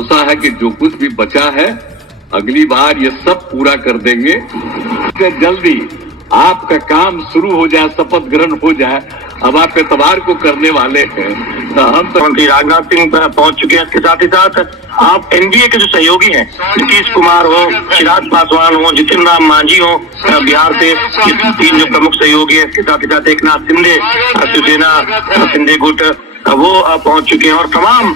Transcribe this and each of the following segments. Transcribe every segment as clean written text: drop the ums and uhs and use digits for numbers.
भरोसा है कि जो कुछ भी बचा है अगली बार ये सब पूरा कर देंगे। जल्दी आपका काम शुरू हो जाए, शपथ ग्रहण हो जाए। अब आप एतवार को करने वाले हैं, तो हम तो मंत्री राजनाथ सिंह पहुंच चुके हैं। इसके साथ ही साथ आप एनडीए के जो सहयोगी हैं, नीतीश कुमार हो, चिराग पासवान हो, जितिन राम मांझी हो, बिहार से तीन जो प्रमुख सहयोगी हैं, इसके साथ ही साथ एकनाथ शिंदे, शिवसेना शिंदे गुट, वो पहुंच चुके हैं। और तमाम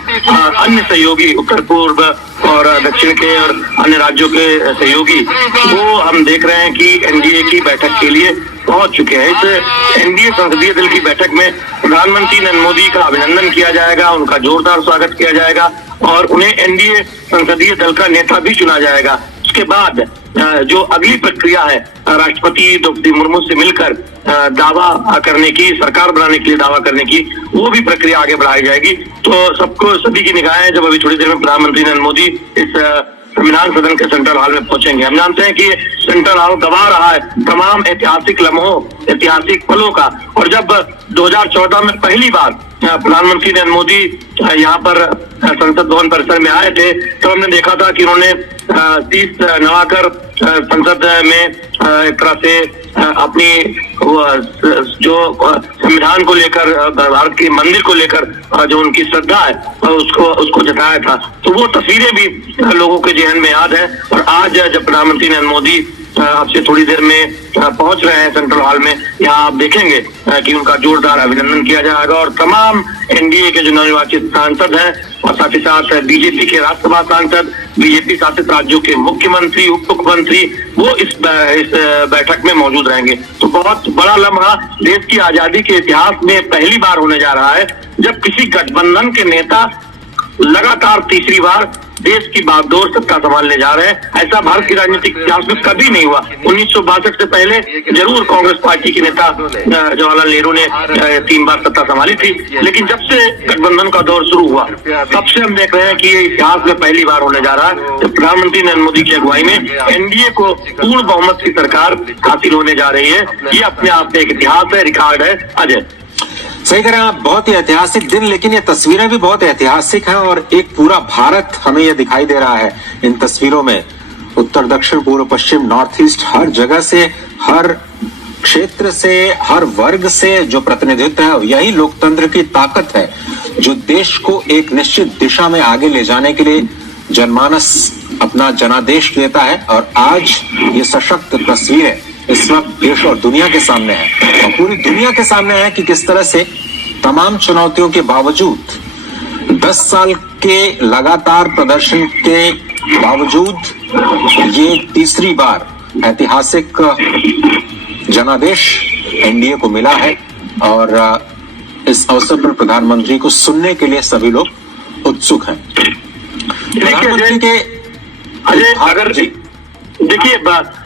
अन्य सहयोगी, उत्तर पूर्व और दक्षिण के और अन्य राज्यों के सहयोगी, वो हम देख रहे हैं कि एनडीए की बैठक के लिए पहुंच चुके हैं। इस एनडीए संसदीय दल की बैठक में प्रधानमंत्री नरेंद्र मोदी का अभिनंदन किया जाएगा, उनका जोरदार स्वागत किया जाएगा और उन्हें एनडीए संसदीय दल का नेता भी चुना जाएगा। उसके बाद जो अगली प्रक्रिया है, राष्ट्रपति द्रौपदी मुर्मू से मिलकर दावा करने की, सरकार बनाने के लिए दावा करने की, वो भी प्रक्रिया आगे बढ़ाई जाएगी। तो सबको, सभी की निगाहें जब अभी थोड़ी देर में प्रधानमंत्री नरेंद्र मोदी इस संविधान सदन के सेंट्रल हॉल में पहुंचेंगे। हम जानते हैं कि सेंट्रल हॉल गवा रहा है तमाम ऐतिहासिक लम्हों, ऐतिहासिक पलों का। और जब 2014 में पहली बार प्रधानमंत्री नरेंद्र मोदी यहाँ पर संसद भवन परिसर में आए थे, तो हमने देखा था कि उन्होंने शीश नवाकर संसद में एक तरह से अपनी जो संविधान को लेकर, भारत के मंदिर को लेकर जो उनकी श्रद्धा है उसको जताया था। तो वो तस्वीरें भी लोगों के जहन में याद है। और आज जब प्रधानमंत्री नरेंद्र मोदी अब से थोड़ी देर में पहुंच रहे हैं सेंट्रल हॉल में, यहाँ आप देखेंगे कि उनका जोरदार अभिनंदन किया जाएगा। और तमाम एनडीए के जो नवनिर्वाचित सांसद हैं और साथ ही साथ बीजेपी के राज्यसभा सांसद, बीजेपी शासित राज्यों के मुख्यमंत्री, उप मुख्यमंत्री, वो इस बैठक में मौजूद रहेंगे। तो बहुत बड़ा लम्हा देश की आजादी के इतिहास में पहली बार होने जा रहा है जब किसी गठबंधन के नेता लगातार तीसरी बार देश की बागडोर सत्ता संभालने जा रहे हैं। ऐसा भारत की राजनीतिक इतिहास में कभी नहीं हुआ। 1962 से पहले जरूर कांग्रेस पार्टी के नेता जवाहरलाल नेहरू ने 3 बार सत्ता संभाली थी, लेकिन जब से गठबंधन का दौर शुरू हुआ तब से हम देख रहे हैं कि ये इतिहास में पहली बार होने जा रहा है। तो प्रधानमंत्री नरेंद्र मोदी की अगुवाई में एनडीए को पूर्ण बहुमत की सरकार हासिल होने जा रही है। ये अपने आप में एक इतिहास है, रिकॉर्ड है। अजय, सही कह रहे हैं आप, बहुत ही ऐतिहासिक दिन, लेकिन ये तस्वीरें भी बहुत ऐतिहासिक हैं और एक पूरा भारत हमें ये दिखाई दे रहा है इन तस्वीरों में। उत्तर, दक्षिण, पूर्व, पश्चिम, नॉर्थ ईस्ट, हर जगह से, हर क्षेत्र से, हर वर्ग से जो प्रतिनिधित्व है, यही लोकतंत्र की ताकत है जो देश को एक निश्चित दिशा में आगे ले जाने के लिए जनमानस अपना जनादेश देता है। और आज ये सशक्त तस्वीरें इस वक्त देश और दुनिया के सामने है, और पूरी दुनिया के सामने है कि किस तरह से तमाम चुनौतियों के बावजूद 10 साल के लगातार प्रदर्शन के बावजूद ये तीसरी बार ऐतिहासिक जनादेश एनडीए को मिला है। और इस अवसर पर प्रधानमंत्री को सुनने के लिए सभी लोग उत्सुक हैं। प्रधानमंत्री के अगर देखिए,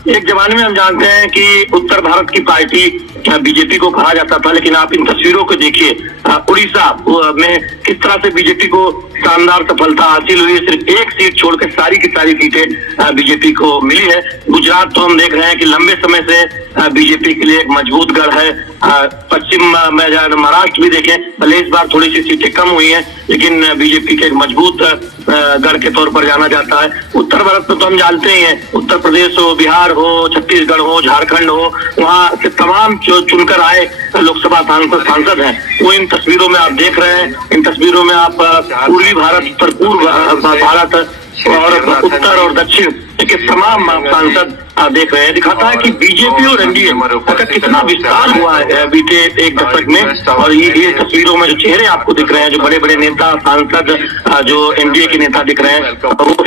एक जमाने में हम जानते हैं कि उत्तर भारत की पार्टी बीजेपी को कहा जाता था, लेकिन आप इन तस्वीरों को देखिए, उड़ीसा में किस तरह से बीजेपी को शानदार सफलता हासिल हुई है। सिर्फ एक सीट छोड़कर सारी की सारी सीटें बीजेपी को मिली है। गुजरात तो हम देख रहे हैं कि लंबे समय से बीजेपी के लिए एक मजबूत गढ़ है। पश्चिम में महाराष्ट्र भी देखें, भले इस बार थोड़ी सी सीटें कम हुई हैं, लेकिन बीजेपी के एक मजबूत गढ़ के तौर पर जाना जाता है। उत्तर भारत में तो हम जानते ही हैं, उत्तर प्रदेश हो, बिहार हो, छत्तीसगढ़ हो, झारखंड हो, वहाँ से तमाम जो चुनकर आए लोकसभा सांसद हैं, वो इन तस्वीरों में आप देख रहे हैं। इन तस्वीरों में आप पूर्वी भारत, उत्तर पूर्व भारत और उत्तर और दक्षिण के तमाम सांसद देख रहे हैं। दिखाता है कि बीजेपी और एनडीए का कितना विस्तार हुआ है बीते एक दशक में। और ये तस्वीरों में जो चेहरे आपको दिख रहे हैं, जो बड़े बड़े नेता, सांसद, जो एनडीए के नेता दिख रहे हैं, वो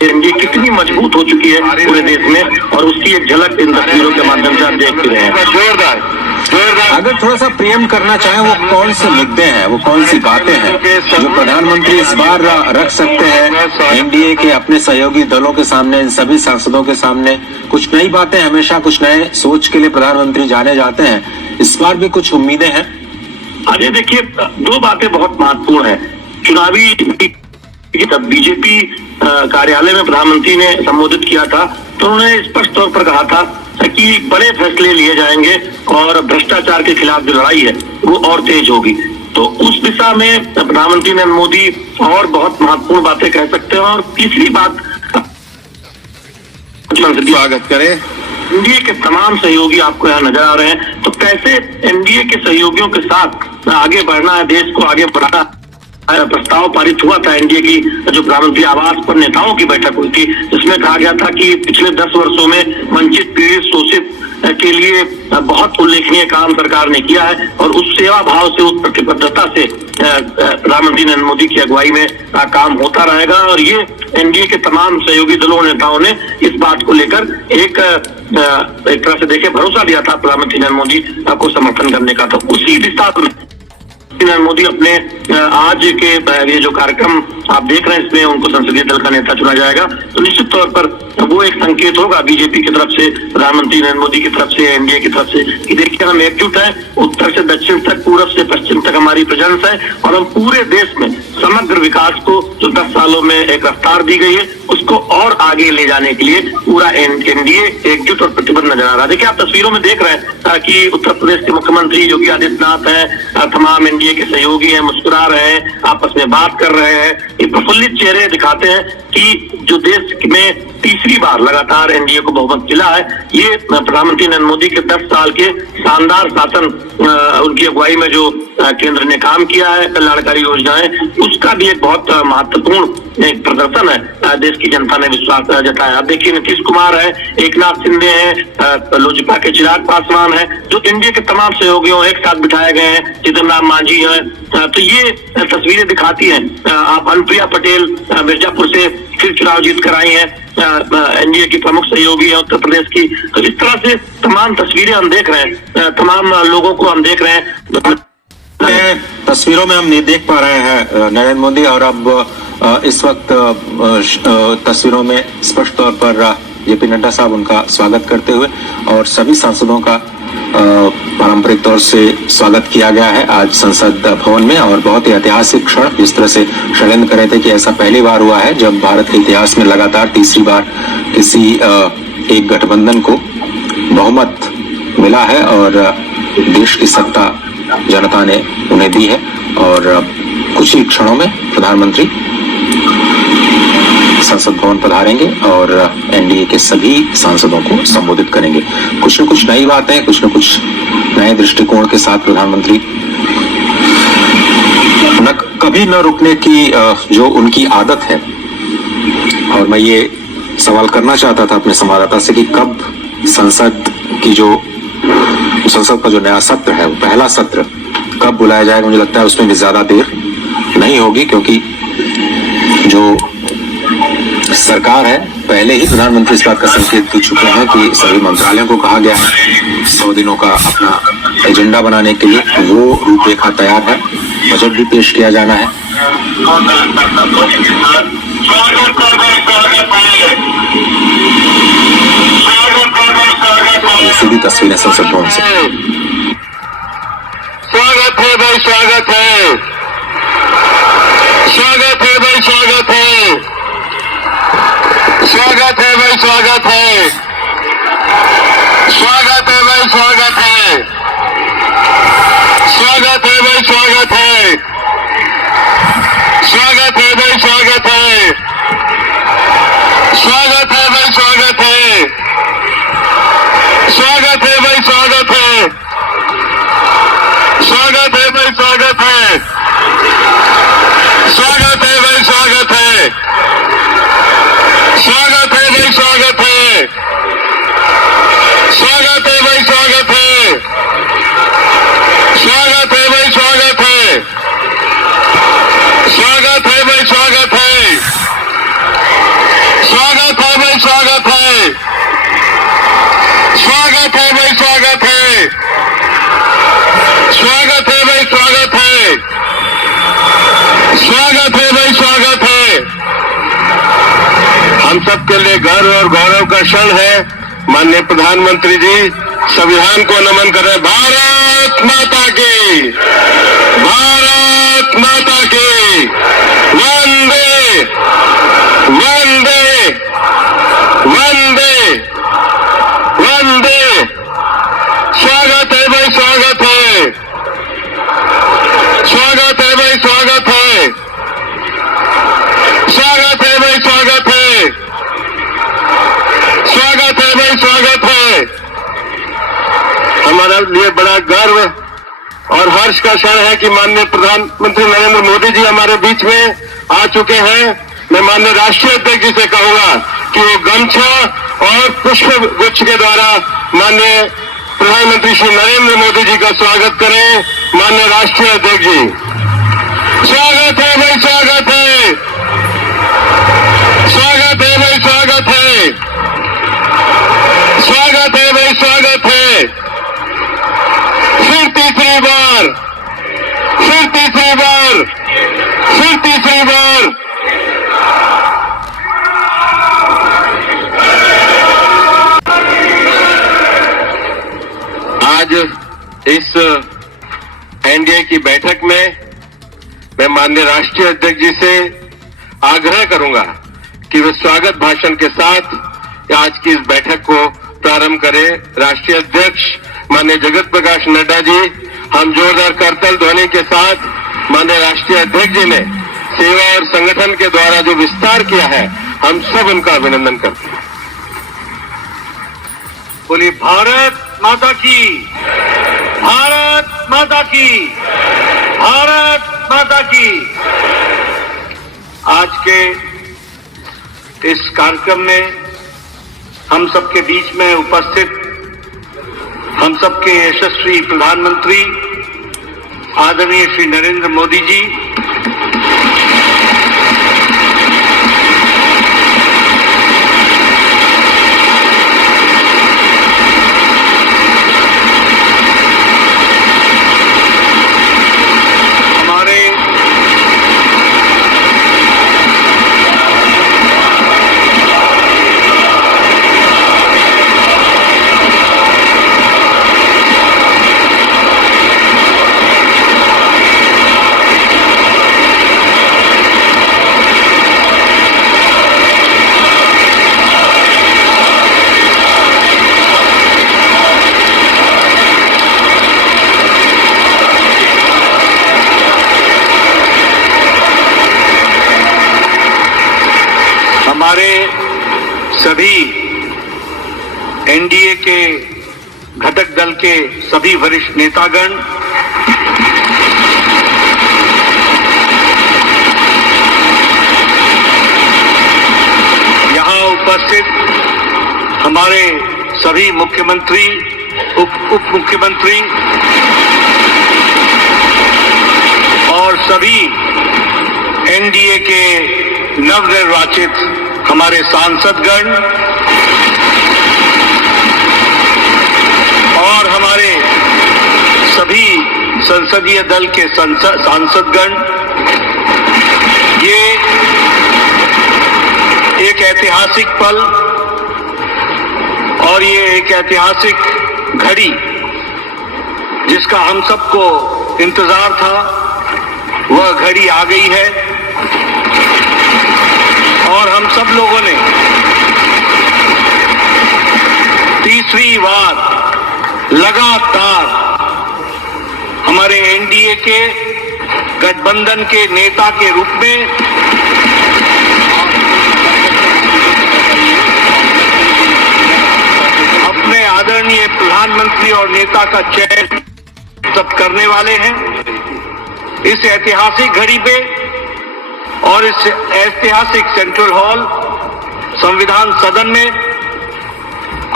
एनडीए कितनी मजबूत हो चुकी है पूरे देश में, और उसकी एक झलक इन तस्वीरों के माध्यम से आप देख रहे हैं। जोरदार। अगर थोड़ा सा प्रेम करना चाहें, वो कौन से मुद्दे हैं, वो कौन सी बातें हैं जो प्रधानमंत्री इस बार रख सकते हैं एनडीए के अपने सहयोगी दलों के सामने, इन सभी सांसदों के सामने? कुछ नई बातें, हमेशा कुछ नए सोच के लिए प्रधानमंत्री जाने जाते हैं, इस बार भी कुछ उम्मीदें हैं? अजय देखिए, 2 बातें बहुत महत्वपूर्ण है। चुनावी जब बीजेपी कार्यालय में प्रधानमंत्री ने संबोधित किया था, तो उन्होंने स्पष्ट तौर पर कहा था कि बड़े फैसले लिए जाएंगे और भ्रष्टाचार के खिलाफ जो लड़ाई है वो और तेज होगी। तो उस दिशा में प्रधानमंत्री नरेंद्र मोदी और बहुत महत्वपूर्ण बातें कह सकते हैं। और तीसरी बात, स्वागत करें। एनडीए के तमाम सहयोगी आपको यहाँ नजर आ रहे हैं, तो कैसे एनडीए के सहयोगियों के साथ आगे बढ़ना है, देश को आगे बढ़ाना। प्रस्ताव पारित हुआ था एनडीए की जो प्रधानमंत्री आवास पर नेताओं की बैठक हुई थी, जिसमें कहा गया था कि पिछले 10 वर्षों में वंचित, पीड़ित, शोषित के लिए बहुत उल्लेखनीय काम सरकार ने किया है और उस सेवा भाव से, उस प्रतिबद्धता से प्रधानमंत्री नरेंद्र मोदी की अगुवाई में काम होता रहेगा। और ये एनडीए के तमाम सहयोगी दलों नेताओं ने इस बात को लेकर एक तरह से देखे भरोसा दिया था प्रधानमंत्री नरेंद्र मोदी को समर्थन करने का। तो उसी दिशा में नरेंद्र मोदी अपने आज के ये जो कार्यक्रम आप देख रहे हैं, इसमें उनको संसदीय दल का नेता चुना जाएगा। तो निश्चित तौर पर वो एक संकेत होगा बीजेपी की तरफ से, प्रधानमंत्री नरेंद्र मोदी की तरफ से, एनडीए की तरफ से कि देखिए हम एकजुट है, उत्तर से दक्षिण तक, पूर्व से पश्चिम तक हमारी प्रेजेंस है और हम पूरे देश में समग्र विकास को जो 10 सालों में एक रफ्तार दी गई है उसको और आगे ले जाने के लिए पूरा एनडीए एकजुट और प्रतिबद्ध नजर आ रहा है। देखिए आप तस्वीरों में देख रहे हैं कि उत्तर प्रदेश के मुख्यमंत्री योगी आदित्यनाथ हैं, तमाम एनडीए के सहयोगी हैं, मुस्कुरा रहे हैं, आपस में बात कर रहे हैं। ये प्रफुल्लित चेहरे दिखाते हैं कि जो देश में तीसरी बार लगातार एनडीए को बहुमत मिला है, ये प्रधानमंत्री नरेंद्र मोदी के 10 साल के शानदार शासन, उनकी अगुवाई में जो केंद्र ने काम किया है, कल्याणकारी योजनाएं, उसका भी एक बहुत महत्वपूर्ण एक प्रदर्शन है। देश की जनता ने विश्वास जताया। आप देखिए नीतीश कुमार है, एकनाथ शिंदे हैं, लोजपा के चिराग पासवान है, जो एनडीए के तमाम सहयोगियों एक साथ बिठाए गए हैं, जितिन राम मांझी है। तो ये तस्वीरें दिखाती हैं। आप अनुप्रिया पटेल मिर्जापुर से फिर चुनाव जीत कर आई हैं, एनडीए की प्रमुख सहयोगी है उत्तर प्रदेश की। तो इस तरह से तमाम तस्वीरें हम देख रहे हैं, तमाम लोगों को हम देख रहे हैं। तस्वीरों में हम नहीं देख पा रहे हैं नरेंद्र मोदी, और अब इस वक्त तस्वीरों में स्पष्ट तौर पर जेपी नड्डा साहब उनका स्वागत करते हुए और सभी सांसदों का पारंपरिक तौर से स्वागत किया गया है आज संसद भवन में। और बहुत ही ऐतिहासिक क्षण, जिस तरह से षड्यंत्र कर रहे थे कि ऐसा पहली बार हुआ है जब भारत के इतिहास में लगातार तीसरी बार किसी एक गठबंधन को बहुमत मिला है और देश की सत्ता जनता ने उन्हें दी है। और कुछ ही क्षणों में प्रधानमंत्री संसद भवन पधारेंगे और एनडीए के सभी सांसदों को संबोधित करेंगे। कुछ न कुछ नई बातें, कुछ न कुछ नए दृष्टिकोण के साथ प्रधानमंत्री कभी न रुकने की जो उनकी आदत है। और मैं ये सवाल करना चाहता था अपने संवाददाता से कि कब संसद का जो नया सत्र है, वो पहला सत्र कब बुलाया जाएगा। मुझे लगता है उसमें भी ज्यादा देर नहीं होगी, क्योंकि जो सरकार है पहले ही प्रधानमंत्री इस बात का संकेत दे चुके हैं कि सभी मंत्रालयों को कहा गया है 100 दिनों का अपना एजेंडा बनाने के लिए, वो रूपरेखा तैयार है, बजट भी पेश किया जाना है। सीधी तस्वीरें संसद भवन से। स्वागत है भाई, स्वागत है, स्वागत है भाई, स्वागत है, स्वागत है भाई, स्वागत है, स्वागत है भाई, स्वागत है, स्वागत है भाई, स्वागत है, स्वागत है भाई, स्वागत है, स्वागत है भाई, स्वागत है, स्वागत है भाई, स्वागत है, स्वागत है भाई, स्वागत है, स्वागत है भाई, स्वागत है, स्वागत है भाई, स्वागत है, स्वागत है भाई, स्वागत है, स्वागत है भाई, स्वागत है, स्वागत है भाई, स्वागत है, स्वागत है भाई, स्वागत है, स्वागत है भाई, स्वागत है, स्वागत है भाई, स्वागत है, स्वागत है भाई, स्वागत है। हम सबके लिए गर्व और गौरव का क्षण है। माननीय प्रधानमंत्री जी संविधान को नमन कर रहे। भारत माता की, भारत माता की, वंदे वंदे वंदे वंदे। स्वागत है भाई, स्वागत है, स्वागत भाई स्वागत है। हमारे लिए बड़ा गर्व और हर्ष का क्षण है कि माननीय प्रधानमंत्री नरेंद्र मोदी जी हमारे बीच में आ चुके हैं। मैं माननीय राष्ट्रीय अध्यक्ष जी से कहूंगा कि वो गमछा और पुष्प गुच्छ के द्वारा माननीय प्रधानमंत्री श्री नरेंद्र मोदी जी का स्वागत करें। माननीय राष्ट्रीय अध्यक्ष जी, स्वागत है भाई, स्वागत है, स्वागत है भाई, स्वागत है, स्वागत है भाई, स्वागत है। फिर तीसरी बार, फिर तीसरी बार, फिर तीसरी बार। आज इस एनडीए की बैठक में मैं माननीय राष्ट्रीय अध्यक्ष जी से आग्रह करूंगा कि वे स्वागत भाषण के साथ आज की इस बैठक को प्रारंभ करें। राष्ट्रीय अध्यक्ष माननीय जगत प्रकाश नड्डा जी, हम जोरदार करतल ध्वनि के साथ माननीय राष्ट्रीय अध्यक्ष जी ने सेवा और संगठन के द्वारा जो विस्तार किया है, हम सब उनका अभिनंदन करते हैं। बोलिए भारत माता की, भारत माता की, भारत माता की। आज के इस कार्यक्रम में हम सबके बीच में उपस्थित हम सबके यशस्वी प्रधानमंत्री आदरणीय श्री नरेंद्र मोदी जी, हमारे सभी एनडीए के घटक दल के सभी वरिष्ठ नेतागण, यहां उपस्थित हमारे सभी मुख्यमंत्री, उप मुख्यमंत्री और सभी एनडीए के नवनिर्वाचित हमारे सांसदगण और हमारे सभी संसदीय दल के सांसदगण, ये एक ऐतिहासिक पल और ये एक ऐतिहासिक घड़ी जिसका हम सबको इंतजार था, वह घड़ी आ गई है और हम सब लोगों ने तीसरी बार लगातार हमारे एनडीए के गठबंधन के नेता के रूप में अपने आदरणीय प्रधानमंत्री और नेता का चयन सब करने वाले हैं। इस ऐतिहासिक घड़ी पे और इस ऐतिहासिक सेंट्रल हॉल संविधान सदन में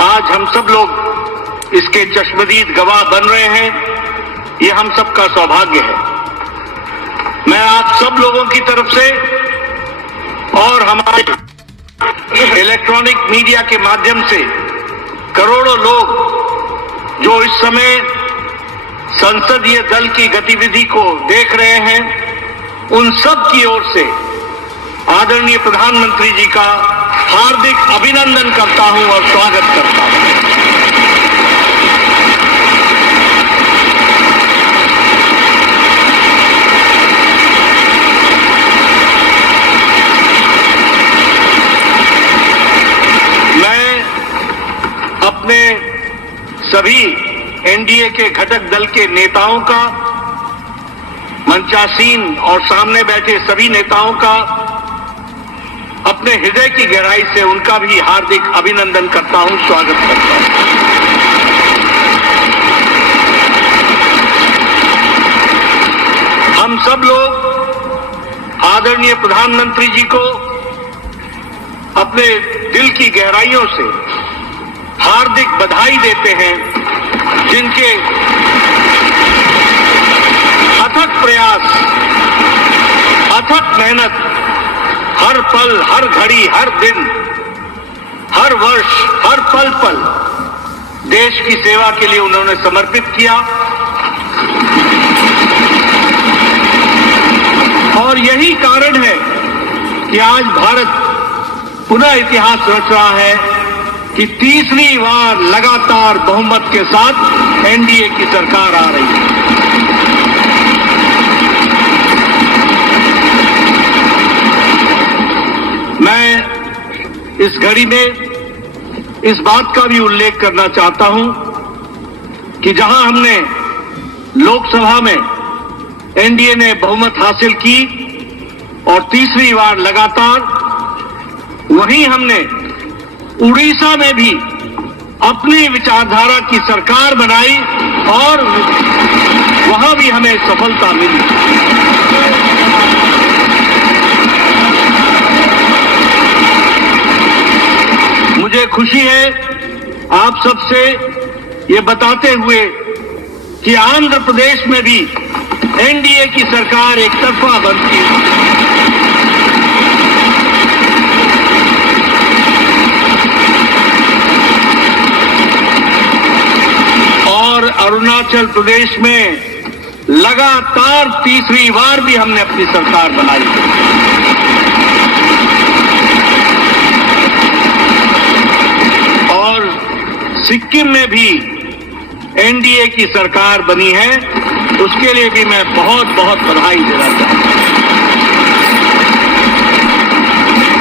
आज हम सब लोग इसके चश्मदीद गवाह बन रहे हैं। ये हम सबका सौभाग्य है। मैं आप सब लोगों की तरफ से और हमारे इलेक्ट्रॉनिक मीडिया के माध्यम से करोड़ों लोग जो इस समय संसदीय दल की गतिविधि को देख रहे हैं, उन सब की ओर से आदरणीय प्रधानमंत्री जी का हार्दिक अभिनंदन करता हूं और स्वागत करता हूं। मैं अपने सभी एनडीए के घटक दल के नेताओं का, मंचासीन और सामने बैठे सभी नेताओं का अपने हृदय की गहराई से उनका भी हार्दिक अभिनंदन करता हूं, स्वागत करता हूं। हम सब लोग आदरणीय प्रधानमंत्री जी को अपने दिल की गहराइयों से हार्दिक बधाई देते हैं, जिनके अथक प्रयास, अथक मेहनत हर पल, हर घड़ी, हर दिन, हर वर्ष, हर पल पल देश की सेवा के लिए उन्होंने समर्पित किया। और यही कारण है कि आज भारत पुनः इतिहास रच रहा है कि तीसरी बार लगातार बहुमत के साथ एनडीए की सरकार आ रही है। मैं इस घड़ी में इस बात का भी उल्लेख करना चाहता हूं कि जहां हमने लोकसभा में एनडीए ने बहुमत हासिल की और तीसरी बार लगातार, वहीं हमने उड़ीसा में भी अपनी विचारधारा की सरकार बनाई और वहां भी हमें सफलता मिली। मुझे खुशी है आप सबसे ये बताते हुए कि आंध्र प्रदेश में भी एनडीए की सरकार एक तरफा बनती है और अरुणाचल प्रदेश में लगातार तीसरी बार भी हमने अपनी सरकार बनाई। और सिक्किम में भी एनडीए की सरकार बनी है, उसके लिए भी मैं बहुत बहुत बधाई देना चाहता हूं।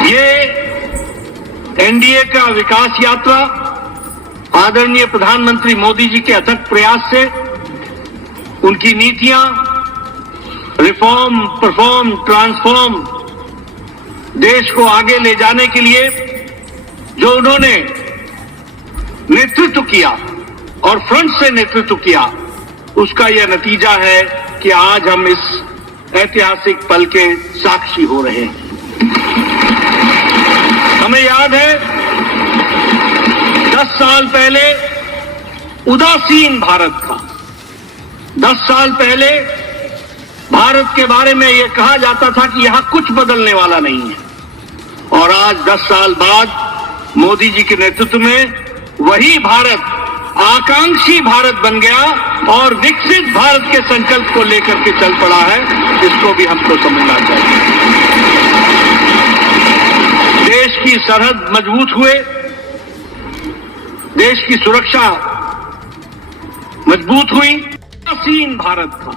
ये एनडीए का विकास यात्रा आदरणीय प्रधानमंत्री मोदी जी के अथक प्रयास से, उनकी नीतियां रिफॉर्म, परफॉर्म, ट्रांसफॉर्म देश को आगे ले जाने के लिए जो उन्होंने नेतृत्व किया और फ्रंट से नेतृत्व किया, उसका यह नतीजा है कि आज हम इस ऐतिहासिक पल के साक्षी हो रहे हैं। हमें याद है 10 साल पहले उदासीन भारत था। 10 साल पहले भारत के बारे में यह कहा जाता था कि यहां कुछ बदलने वाला नहीं है। और आज 10 साल बाद मोदी जी के नेतृत्व में वही भारत आकांक्षी भारत बन गया और विकसित भारत के संकल्प को लेकर के चल पड़ा है। इसको भी हमको समझना चाहिए। देश की सरहद मजबूत हुए, देश की सुरक्षा मजबूत हुई। उदासीन भारत था।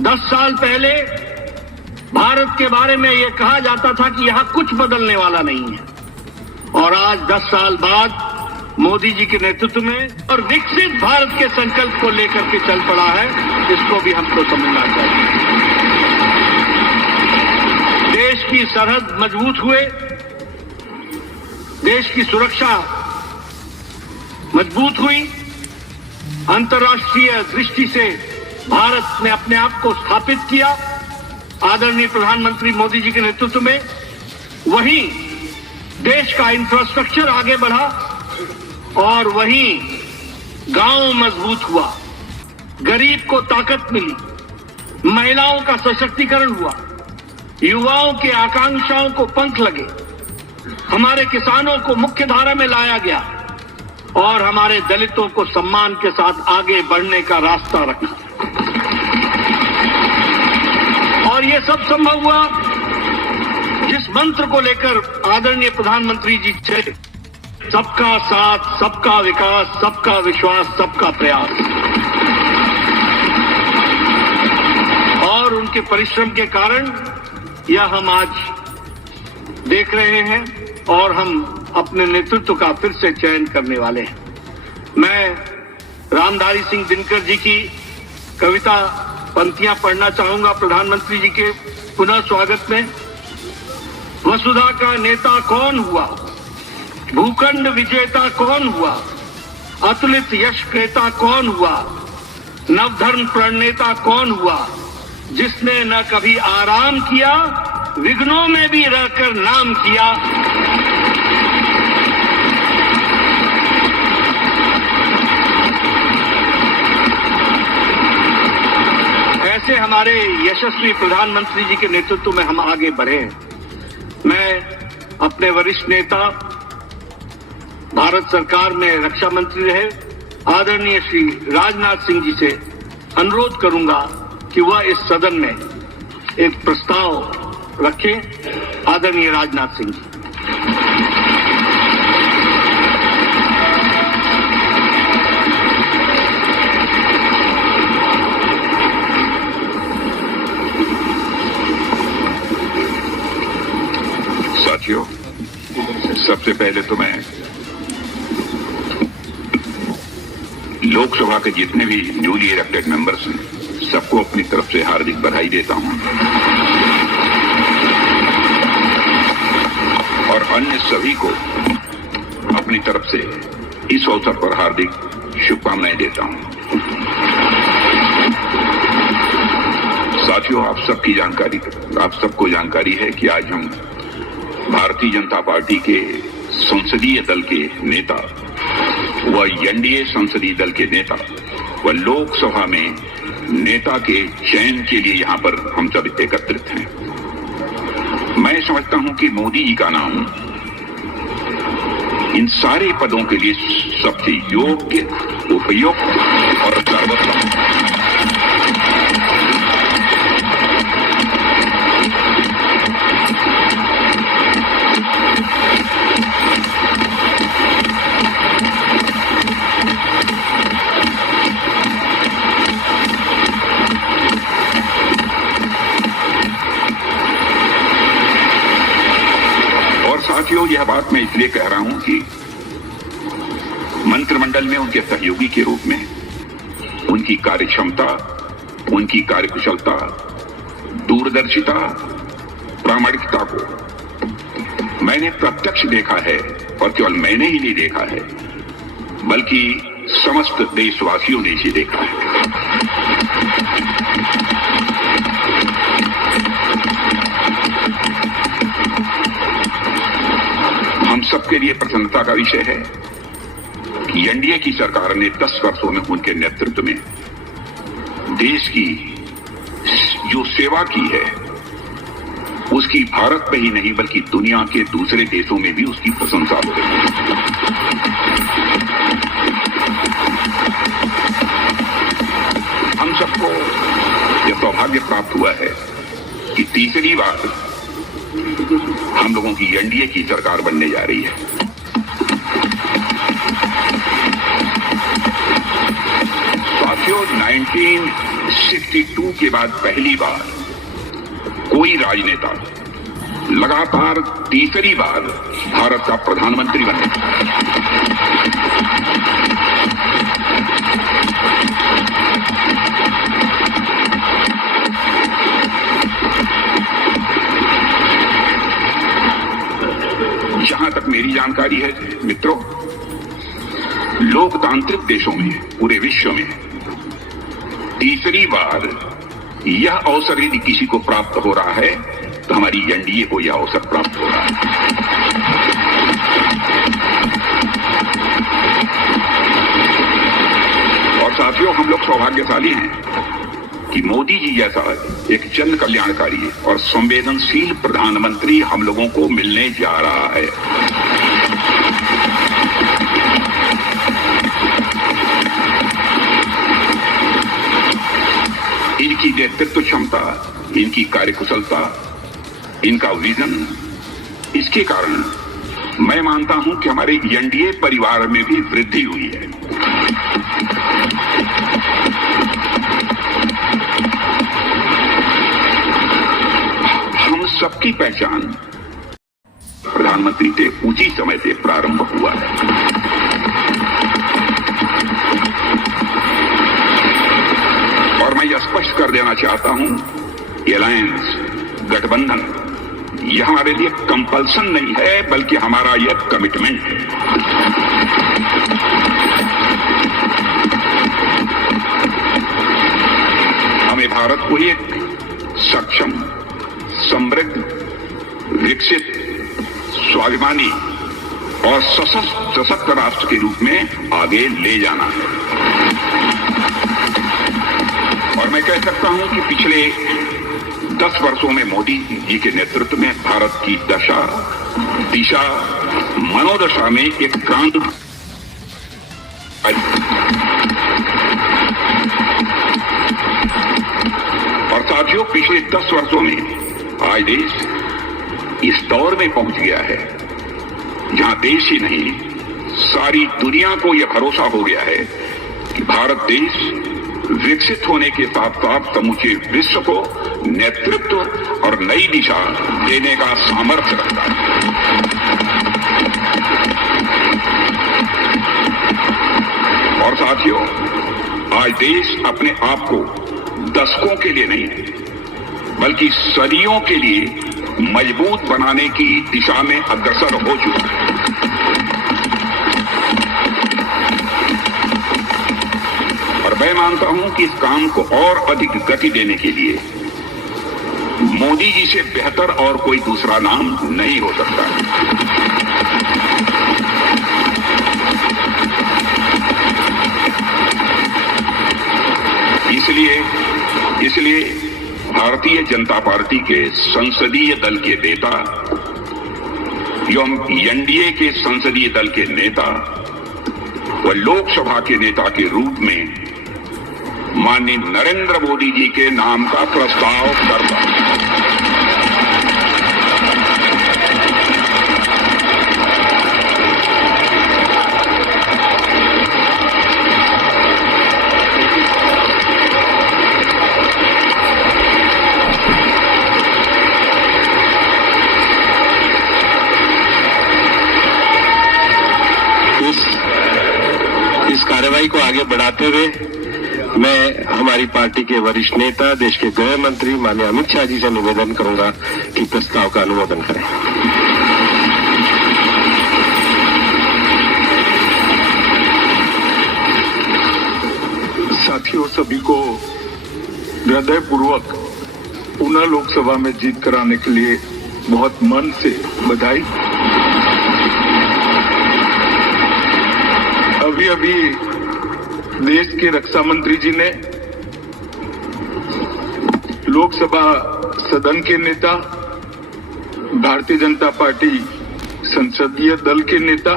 10 साल पहले भारत के बारे में यह कहा जाता था कि यहां कुछ बदलने वाला नहीं है। और आज 10 साल बाद मोदी जी के नेतृत्व में और विकसित भारत के संकल्प को लेकर के चल पड़ा है। इसको भी हमको समझना चाहिए। देश की सरहद मजबूत हुए, देश की सुरक्षा मजबूत हुई। अंतर्राष्ट्रीय दृष्टि से भारत ने अपने आप को स्थापित किया आदरणीय प्रधानमंत्री मोदी जी के नेतृत्व में। वहीं देश का इंफ्रास्ट्रक्चर आगे बढ़ा और वहीं गांव मजबूत हुआ, गरीब को ताकत मिली, महिलाओं का सशक्तिकरण हुआ, युवाओं के आकांक्षाओं को पंख लगे, हमारे किसानों को मुख्य धारा में लाया गया और हमारे दलितों को सम्मान के साथ आगे बढ़ने का रास्ता रखा। और ये सब संभव हुआ जिस मंत्र को लेकर आदरणीय प्रधानमंत्री जी चले, सबका साथ, सबका विकास, सबका विश्वास, सबका प्रयास। और उनके परिश्रम के कारण यह हम आज देख रहे हैं और हम अपने नेतृत्व का फिर से चयन करने वाले हैं। मैं रामधारी सिंह दिनकर जी की कविता पंक्तियां पढ़ना चाहूंगा प्रधानमंत्री जी के पुनः स्वागत में। वसुधा का नेता कौन हुआ, भूखंड विजेता कौन हुआ, अतुलित यश क्रेता कौन हुआ, नवधर्म प्रणेता कौन हुआ, जिसने न कभी आराम किया, विघ्नों में भी रहकर नाम किया। ऐसे हमारे यशस्वी प्रधानमंत्री जी के नेतृत्व में हम आगे बढ़े। मैं अपने वरिष्ठ नेता, भारत सरकार में रक्षा मंत्री रहे आदरणीय श्री राजनाथ सिंह जी से अनुरोध करूंगा कि वह इस सदन में एक प्रस्ताव रखें। आदरणीय राजनाथ सिंह जी। साथियों, सबसे पहले तो मैं लोकसभा के जितने भी न्यूली इलेक्टेड मेंबर्स हैं, सबको अपनी तरफ से हार्दिक बधाई देता हूं और अन्य सभी को अपनी तरफ से इस अवसर पर हार्दिक शुभकामनाएं देता हूं। साथियों, आप सबको जानकारी है कि आज हम भारतीय जनता पार्टी के संसदीय दल के नेता व एनडीए संसदीय दल के नेता व लोकसभा में नेता के चयन के लिए यहां पर हम सब एकत्रित हैं। मैं समझता हूं कि मोदी जी का नाम इन सारे पदों के लिए सबसे योग्य, उपयुक्त और सर्वोत्तम। साथियों, यह बात मैं इसलिए कह रहा हूं कि मंत्रिमंडल में उनके सहयोगी के रूप में उनकी कार्यक्षमता, उनकी कार्यकुशलता, दूरदर्शिता, प्रामाणिकता को मैंने प्रत्यक्ष देखा है और केवल मैंने ही नहीं देखा है बल्कि समस्त देशवासियों ने इसे देखा है। हम सबके लिए प्रसन्नता का विषय है कि एनडीए की सरकार ने 10 वर्षों में उनके नेतृत्व में देश की जो सेवा की है उसकी भारत में ही नहीं बल्कि दुनिया के दूसरे देशों में भी उसकी प्रशंसा हो रही है। हम सबको यह सौभाग्य प्राप्त हुआ है कि तीसरी बार हम लोगों की एनडीए की सरकार बनने जा रही है। साथियों, 1962 के बाद पहली बार कोई राजनेता लगातार तीसरी बार भारत का प्रधानमंत्री बने। जहां तक मेरी जानकारी है मित्रों, लोकतांत्रिक देशों में पूरे विश्व में तीसरी बार यह अवसर यदि किसी को प्राप्त हो रहा है तो हमारी एनडीए को यह अवसर प्राप्त हो रहा है। और साथियों, हम लोग सौभाग्यशाली हैं कि मोदी जी जैसा एक जन कल्याणकारी और संवेदनशील प्रधानमंत्री हम लोगों को मिलने जा रहा है। इनकी नेतृत्व क्षमता, इनकी कार्यकुशलता, इनका विजन, इसके कारण मैं मानता हूं कि हमारे एनडीए परिवार में भी वृद्धि हुई है। हम सबकी पहचान प्रधानमंत्री से उसी समय से प्रारंभ हुआ है। और मैं यह स्पष्ट कर देना चाहता हूं, अलायंस, गठबंधन यह हमारे लिए कंपल्सन नहीं है, बल्कि हमारा यह कमिटमेंट है। हमें भारत को एक सक्षम, समृद्ध, विकसित, स्वाभिमानी और सशक्त राष्ट्र के रूप में आगे ले जाना है। और मैं कह सकता हूं कि पिछले 10 वर्षों में मोदी जी के नेतृत्व में भारत की दिशा, मनोदशा में एक क्रांति और साथियों, पिछले 10 वर्षों में आज देश इस दौर में पहुंच गया है जहां देश ही नहीं, सारी दुनिया को यह भरोसा हो गया है कि भारत देश विकसित होने के साथ साथ समूचे विश्व को नेतृत्व और नई दिशा देने का सामर्थ्य रखता है। और साथियों, आज देश अपने आप को दशकों के लिए नहीं, बल्कि सदियों के लिए मजबूत बनाने की दिशा में अग्रसर हो चुका है। और मैं मानता हूं कि इस काम को और अधिक गति देने के लिए मोदी जी से बेहतर और कोई दूसरा नाम नहीं हो सकता। इसलिए भारतीय जनता पार्टी के संसदीय दल के नेता एवं एनडीए के संसदीय दल के नेता व लोकसभा के नेता के रूप में माननीय नरेंद्र मोदी जी के नाम का प्रस्ताव करता हूं। इस कार्यवाही को आगे बढ़ाते हुए मैं हमारी पार्टी के वरिष्ठ नेता, देश के गृह मंत्री माननीय अमित शाह जी से निवेदन करूंगा कि प्रस्ताव का अनुमोदन करें। साथियों, सभी को हृदयपूर्वक पुनः लोकसभा में जीत कराने के लिए बहुत मन से बधाई। अभी देश के रक्षा मंत्री जी ने, लोकसभा सदन के नेता, भारतीय जनता पार्टी संसदीय दल के नेता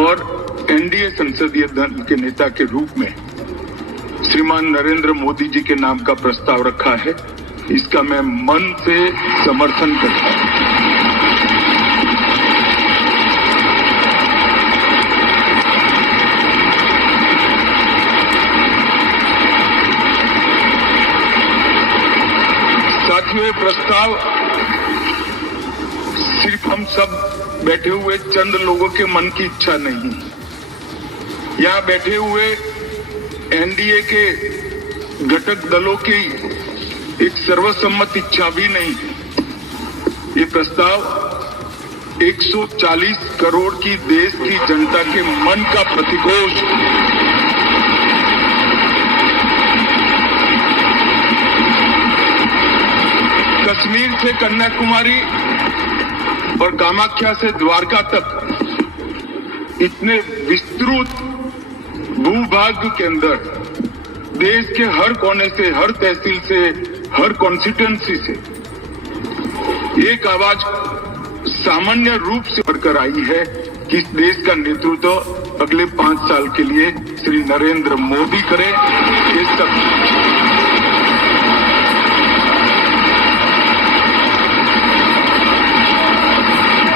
और एनडीए संसदीय दल के नेता के रूप में श्रीमान नरेंद्र मोदी जी के नाम का प्रस्ताव रखा है। इसका मैं मन से समर्थन करता हूं। साथियों, ये प्रस्ताव सिर्फ हम सब बैठे हुए चंद लोगों के मन की इच्छा नहीं, यहाँ बैठे हुए एनडीए के घटक दलों की एक सर्वसम्मत इच्छा भी नहीं। ये प्रस्ताव 140 करोड़ की देश की जनता के मन का प्रतिघोष। कश्मीर से कन्याकुमारी और कामाख्या से द्वारका तक इतने विस्तृत भूभाग के अंदर देश के हर कोने से, हर तहसील से, हर कॉन्स्टिट्यूएंसी से एक आवाज सामान्य रूप से बढ़कर आई है कि इस देश का नेतृत्व अगले 5 साल के लिए श्री नरेंद्र मोदी करें। ये सब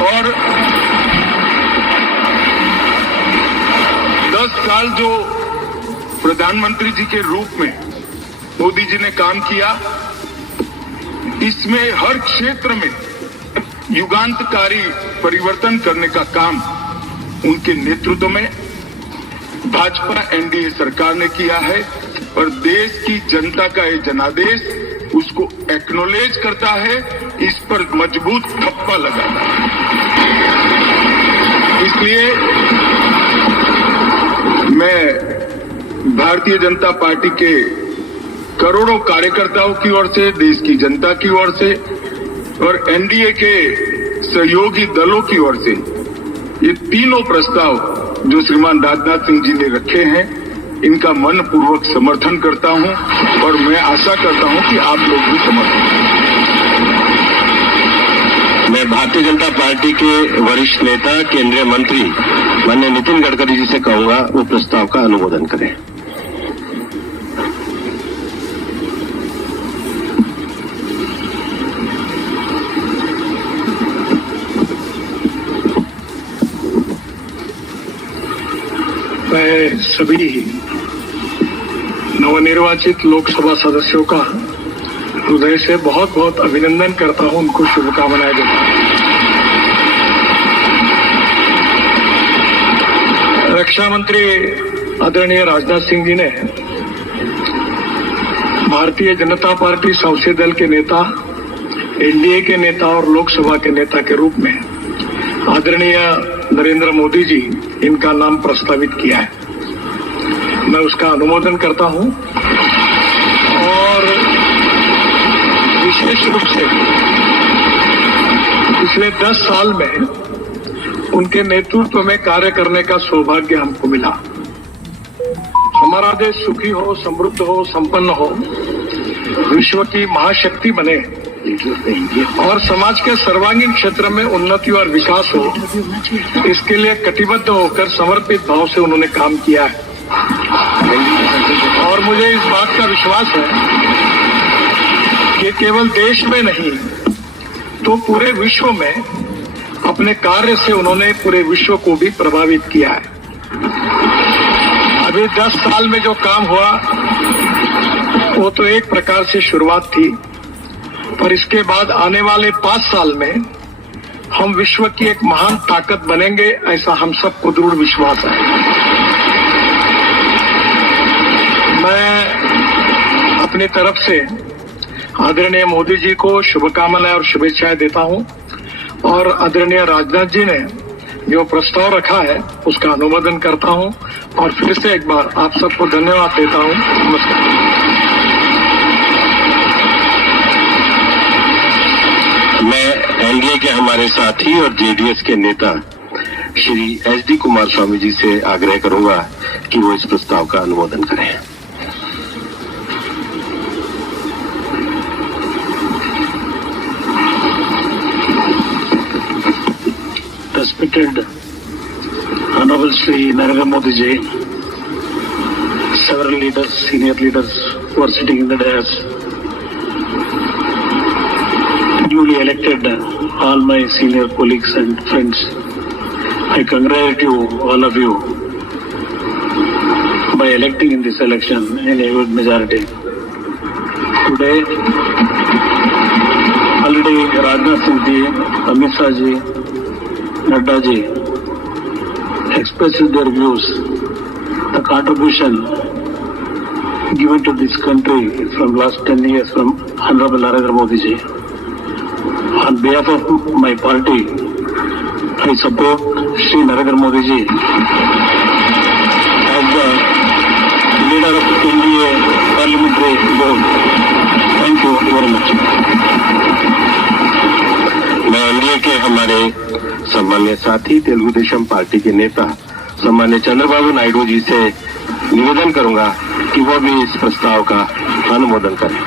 और 10 साल जो प्रधानमंत्री जी के रूप में मोदी जी ने काम किया, इसमें हर क्षेत्र में युगांतकारी परिवर्तन करने का काम उनके नेतृत्व में भाजपा एनडीए सरकार ने किया है। और देश की जनता का ये जनादेश उसको एक्नॉलेज करता है, इस पर मजबूत ठप्पा लगाता है। इसलिए मैं भारतीय जनता पार्टी के करोड़ों कार्यकर्ताओं की ओर से, देश की जनता की ओर से और एनडीए के सहयोगी दलों की ओर से ये तीनों प्रस्ताव जो श्रीमान राजनाथ सिंह जी ने रखे हैं, इनका मनपूर्वक समर्थन करता हूं और मैं आशा करता हूं कि आप लोग भी समर्थन करें। मैं भारतीय जनता पार्टी के वरिष्ठ नेता केंद्रीय मंत्री माननीय नितिन गडकरी जी से कहूंगा वो प्रस्ताव का अनुमोदन करें। मैं सभी नवनिर्वाचित लोकसभा सदस्यों का हृदय से बहुत बहुत अभिनंदन करता हूं, उनको शुभकामनाएं देता हूं। रक्षा मंत्री आदरणीय राजनाथ सिंह जी ने भारतीय जनता पार्टी संसदीय दल के नेता, एनडीए के नेता और लोकसभा के नेता के रूप में आदरणीय नरेंद्र मोदी जी इनका नाम प्रस्तावित किया है। मैं उसका अनुमोदन करता हूं और विशेष रूप से पिछले 10 साल में उनके नेतृत्व में कार्य करने का सौभाग्य हमको मिला। हमारा देश सुखी हो, समृद्ध हो, संपन्न हो, विश्व की महाशक्ति बने और समाज के सर्वांगीण क्षेत्र में उन्नति और विकास हो, इसके लिए कटिबद्ध होकर समर्पित भाव से उन्होंने काम किया है। और मुझे इस बात का विश्वास है कि केवल देश में नहीं तो पूरे विश्व में अपने कार्य से उन्होंने पूरे विश्व को भी प्रभावित किया है। अभी 10 साल में जो काम हुआ वो तो एक प्रकार से शुरुआत थी, पर इसके बाद आने वाले 5 साल में हम विश्व की एक महान ताकत बनेंगे, ऐसा हम सबको दृढ़ विश्वास है। मैं अपनी तरफ से आदरणीय मोदी जी को शुभकामनाएं और शुभेच्छाएं देता हूं और आदरणीय राजनाथ जी ने जो प्रस्ताव रखा है उसका अनुमोदन करता हूं और फिर से एक बार आप सबको धन्यवाद देता हूं। नमस्कार। मैं एनडीए के हमारे साथी और जेडीएस के नेता श्री एचडी कुमार स्वामी जी से आग्रह करूंगा कि वो इस प्रस्ताव का अनुमोदन करें। Respected Honorable Shri Narendra Modi ji, several leaders, senior leaders who are sitting in the dais, newly elected all my senior colleagues and friends, I congratulate you, all of you, by electing in this election in a good majority. Today, already Rajnath Singh ji, Amit Shah ji, Nadda ji expressed their views, the contribution given to this country from last 10 years from Honorable Narendra Modi ji. On behalf of my party, I support Shri Narendra Modi ji as the leader of NDA parliamentary board. Thank you very much. मैं NDA के हमारे सम्मान्य साथी Telugu Desam party के नेता सम्मान्य चंद्रबाबू नायडू जी से निवेदन करूंगा कि वो भी इस प्रस्ताव का अनुमोदन करें।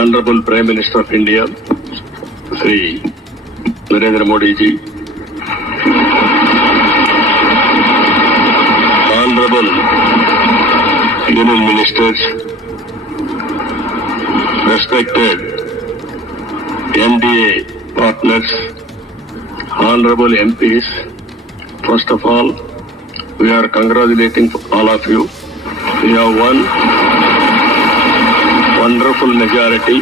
Honorable Prime Minister of India, Shri Narendra Modi ji, Honorable Union Ministers, respected NDA partners, Honorable MPs, first of all, we are congratulating all of you. We have won wonderful majority.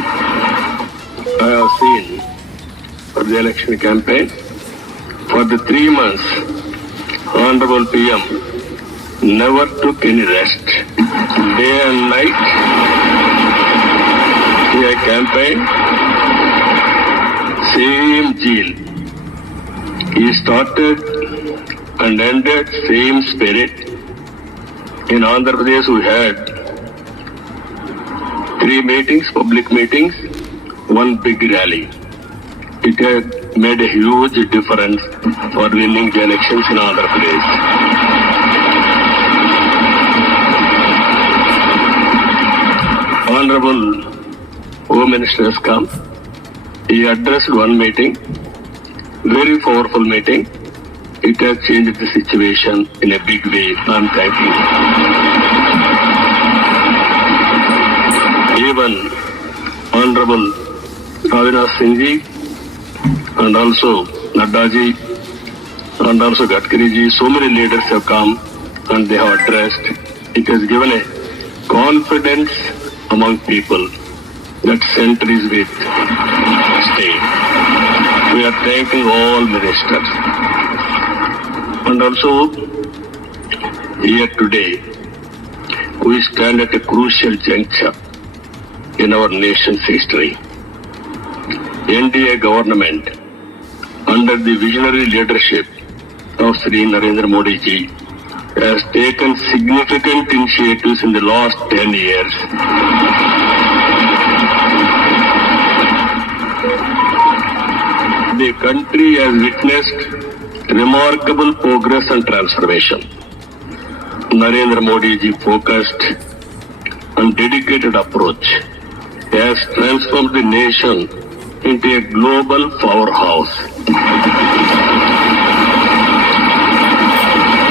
I have seen for the election campaign. For the 3 months, Honorable PM never took any rest. Day and night, he campaigned. Same zeal. He started and ended same spirit. In Andhra Pradesh, we had 3 meetings, public meetings, 1 big rally. It had made a huge difference for winning the elections in Andhra Pradesh. Honorable Home Minister has come. He addressed 1 meeting, very powerful meeting. It has changed the situation in a big way. I'm thanking him. Even Honorable Avinash Singh ji and also Nadda ji and also Gadkari ji, so many leaders have come and they have addressed. It has given a confidence among people that center is with state. We are thanking all ministers. And also, here today, we stand at a crucial juncture in our nation's history. NDA government, under the visionary leadership of Sri Narendra Modi ji, has taken significant initiatives in the last 10 years. The country has witnessed remarkable progress and transformation. Narendra Modi ji focused and dedicated approach has transformed the nation into a global powerhouse.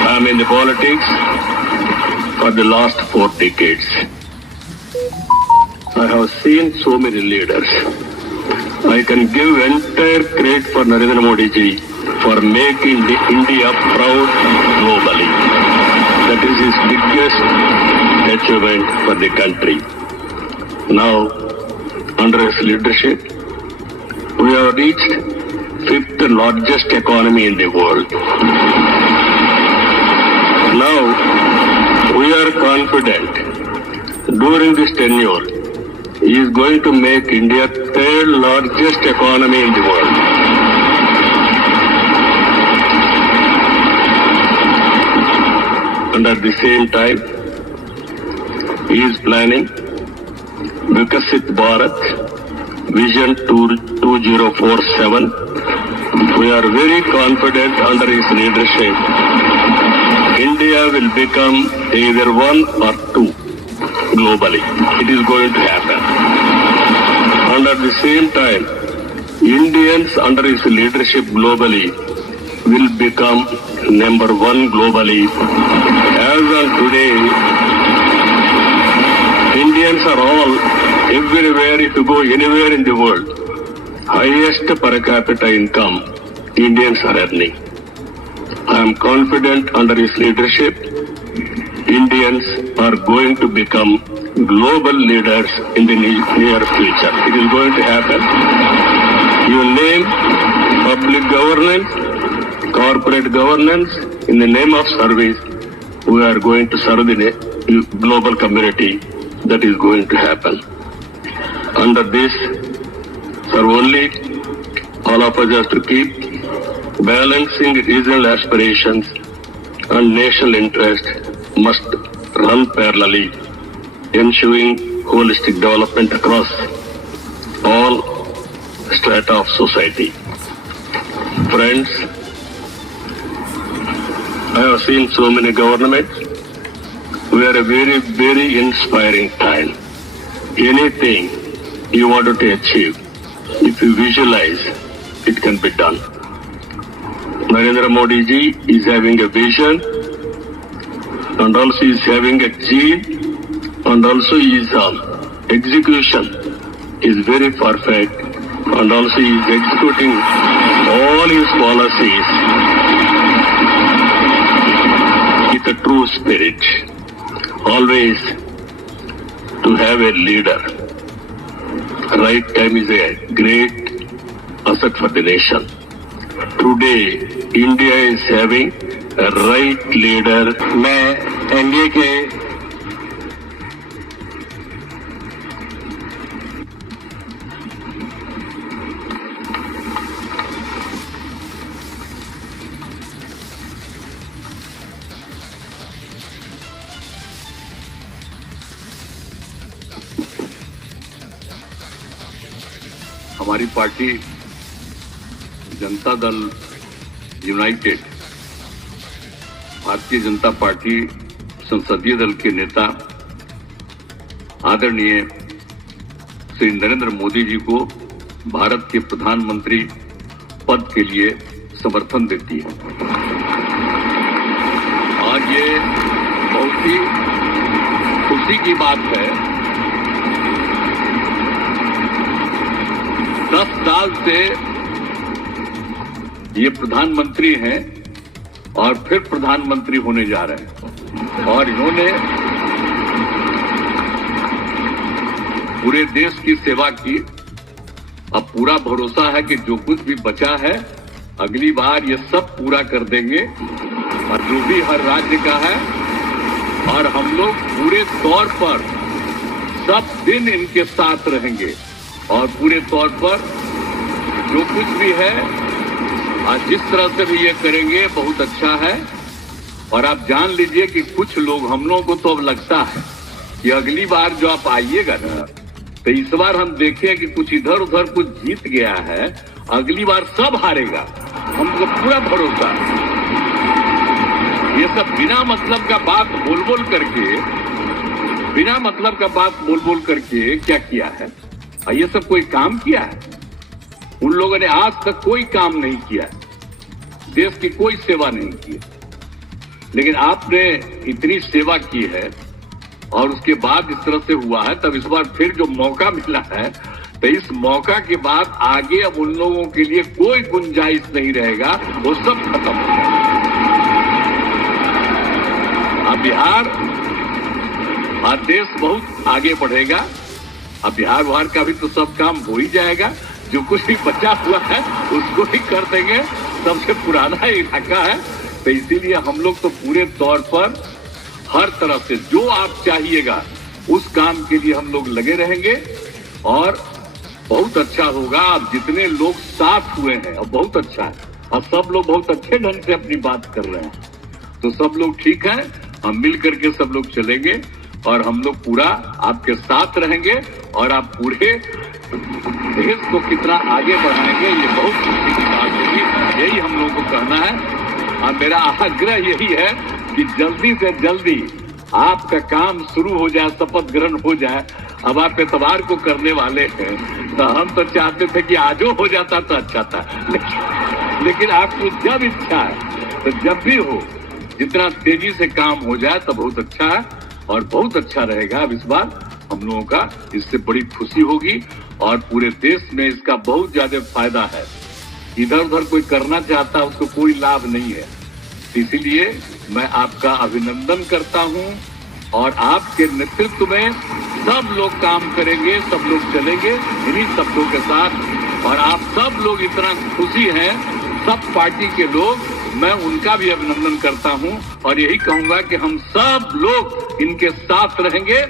I am in the politics for the last 4 decades. I have seen so many leaders. I can give entire credit for Narendra Modi ji for making India proud globally. That is his biggest achievement for the country. Now, under his leadership, we have reached 5th largest economy in the world. Now, we are confident during this tenure, he is going to make India 3rd largest economy in the world. And at the same time, he is planning Vikasit Bharat Vision 2047. We are very confident under his leadership, India will become either 1 or 2 globally. It is going to happen. And at the same time, Indians under his leadership globally will become number 1 globally. As on today, Indians are all, everywhere, if you go anywhere in the world, highest per capita income Indians are earning. I am confident under his leadership, Indians are going to become global leaders in the near future. It is going to happen. You name public governance, corporate governance, in the name of service, we are going to serve the global community. That is going to happen. Under this, sir, only all of us have to keep balancing regional aspirations and national interest must run parallelly, ensuring holistic development across all strata of society. Friends, I have seen so many governments. We are a very, very inspiring time. Anything you wanted to achieve, if you visualize, it can be done. Narendra Modi ji is having a vision, and also is having a zeal, and also his execution is very perfect, and also he is executing all his policies with the true spirit. Always to have a leader. Right time is a great asset for the nation. Today, India is having a right leader. मैं NDA के हमारी party Janata Dal United, Bharatiya Janata party संसदीय दल के नेता आदरणीय श्री नरेंद्र मोदी जी को भारत के प्रधानमंत्री पद के लिए समर्थन देती है। और ये बहुत ही खुशी की बात है। 10 साल से ये प्रधानमंत्री हैं और फिर प्रधानमंत्री होने जा रहे हैं और इन्होंने पूरे देश की सेवा की। अब पूरा भरोसा है कि जो कुछ भी बचा है अगली बार ये सब पूरा कर देंगे और जो भी हर राज्य का है, और हम लोग पूरे तौर पर सब दिन इनके साथ रहेंगे और पूरे तौर पर जो कुछ भी है आज जिस तरह से भी ये करेंगे बहुत अच्छा है। और आप जान लीजिए कि कुछ लोग, हम लोगों को तो अब लगता है कि अगली बार जो आप आइएगा ना, तो इस बार हम देखें कि कुछ इधर उधर कुछ जीत गया है, अगली बार सब हारेगा, हमको पूरा भरोसा है। ये सब बिना मतलब का बात बोल बोल करके क्या किया है? और ये सब कोई काम किया है? उन लोगों ने आज तक कोई काम नहीं किया, देश की कोई सेवा नहीं की। लेकिन आपने इतनी सेवा की है और उसके बाद इस तरह से हुआ है, तब इस बार फिर जो मौका मिला है, तो इस मौका के बाद आगे अब उन लोगों के लिए कोई गुंजाइश नहीं रहेगा, वो सब खत्म हो जाएगा। अब बिहार, आज देश बहुत आगे बढ़ेगा। अब बिहार का भी तो सब काम हो ही जाएगा, जो कुछ भी बचा हुआ है उसको ही कर देंगे। सबसे पुराना इलाका है, तो इसीलिए हम लोग तो पूरे तौर पर हर तरफ से जो आप चाहिएगा उस काम के लिए हम लोग लगे रहेंगे और बहुत अच्छा होगा। अब जितने लोग साथ हुए हैं और बहुत अच्छा है, और सब लोग बहुत अच्छे ढंग से अपनी बात कर रहे हैं, तो सब लोग ठीक है। हम मिल करके सब लोग चलेंगे और हम लोग पूरा आपके साथ रहेंगे और आप पूरे देश को कितना आगे बढ़ाएंगे, ये बहुत खुशी की बात होगी। यही हम लोगों को कहना है और मेरा आग्रह यही है कि जल्दी से जल्दी आपका काम शुरू हो जाए, शपथ ग्रहण हो जाए। अब आप इतवार को करने वाले हैं, तो हम तो चाहते थे कि आजो हो जाता तो अच्छा था, लेकिन आपको जब इच्छा है तो जब भी हो, जितना तेजी से काम हो जाए तो बहुत अच्छा है और बहुत अच्छा रहेगा। अब इस बार हम लोगों का इससे बड़ी खुशी होगी और पूरे देश में इसका बहुत ज्यादा फायदा है। इधर उधर कोई करना चाहता है उसको कोई लाभ नहीं है। इसीलिए मैं आपका अभिनंदन करता हूं और आपके नेतृत्व में सब लोग काम करेंगे, सब लोग चलेंगे इन्हीं शब्दों के साथ। और आप सब लोग इतना खुशी हैं, सब पार्टी के लोग, मैं उनका भी अभिनंदन करता हूं और यही कहूंगा कि हम सब लोग इनके साथ रहेंगे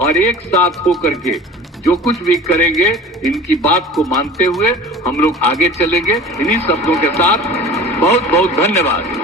और एक साथ होकर के जो कुछ भी करेंगे इनकी बात को मानते हुए हम लोग आगे चलेंगे। इन्हीं शब्दों के साथ बहुत बहुत धन्यवाद।